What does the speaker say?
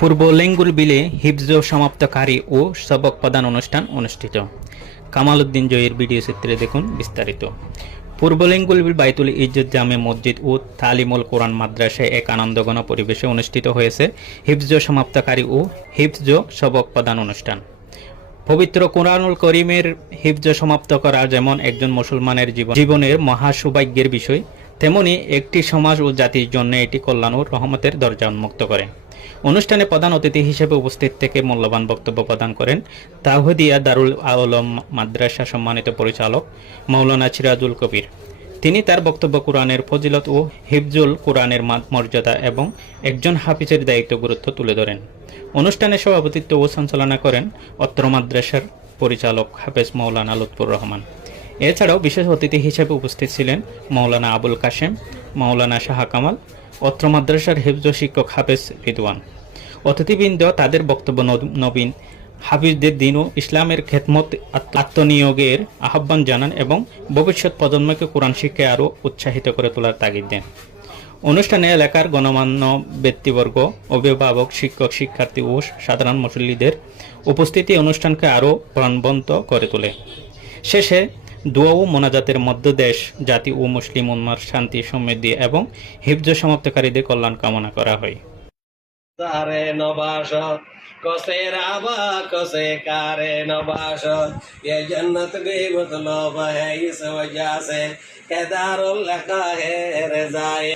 পূর্ব লেঙ্গুল বিলে হিফজ সমাপ্তকারী ও সবক প্রদান অনুষ্ঠান অনুষ্ঠিত। কামাল উদ্দিন জয়ের ভিডিও চিত্রে দেখুন বিস্তারিত। পূর্ব লেঙ্গুল বিল বাইতুল ইজ্জত জামে মসজিদ ও তালিমুল কোরআন মাদ্রাসায় এক আনন্দঘন পরিবেশে অনুষ্ঠিত হয়েছে হিফজ সমাপ্তকারী ও হিফজ সবক প্রদান অনুষ্ঠান। পবিত্র কোরআনুল করিমের হিফজ সমাপ্ত করা যেমন একজন মুসলমানের জীবনের মহা সৌভাগ্যের বিষয়, তেমনি একটি সমাজ ও জাতির জন্য এটি কল্যাণ ও রহমতের দরজা উন্মুক্ত করে। অনুষ্ঠানে প্রধান অতিথি হিসেবে উপস্থিত থেকে মূল্যবান বক্তব্য প্রদান করেন তাওহিদিয়া দারুল আলম মাদ্রাসা সম্মানিত পরিচালক মাওলানা সিরাজুল কবির। তিনি তার বক্তব্য কোরআনের ফজিলত ও হিফজুল কোরআনের মর্যাদা এবং একজন হাফিজের দায়িত্ব গুরুত্ব তুলে ধরেন। অনুষ্ঠানে সভাপতিত্ব ও সঞ্চালনা করেন অত্র মাদ্রাসার পরিচালক হাফেজ মাওলানা লুৎফুর রহমান। এছাড়াও বিশেষ অতিথি হিসেবে উপস্থিত ছিলেন মাওলানা আবুল কাশেম, মাওলানা শাহ কামাল, অত্র মাদ্রাসার হিফজ শিক্ষক হাফেজ রিদওয়ান। অতিথিবৃন্দ তাদের বক্তব্য নবীন হাফিজদের দিন ও ইসলামের খেদমত আত্মনিয়োগের আহ্বান জানান এবং ভবিষ্যৎ প্রজন্মকে কোরআন শিক্ষায় আরও উৎসাহিত করে তোলার তাগিদ দেন। অনুষ্ঠানে এলাকার গণমান্য ব্যক্তিবর্গ, অভিভাবক, শিক্ষক, শিক্ষার্থী ও সাধারণ মুসল্লিদের উপস্থিতি অনুষ্ঠানকে আরও প্রাণবন্ত করে তোলে। শেষে দোয়া ও মোনাজাতের মধ্য দেশ, জাতি ও মুসলিম উম্মার শান্তি, সমৃদ্ধি এবং হিফজ সমাপ্তকারীদের কল্যাণ কামনা করা হয়। Sare no basho, kose raba, kose kare no basho. Ye jannat ge matlab hai is wajah se, ke darul laka hai rezaye.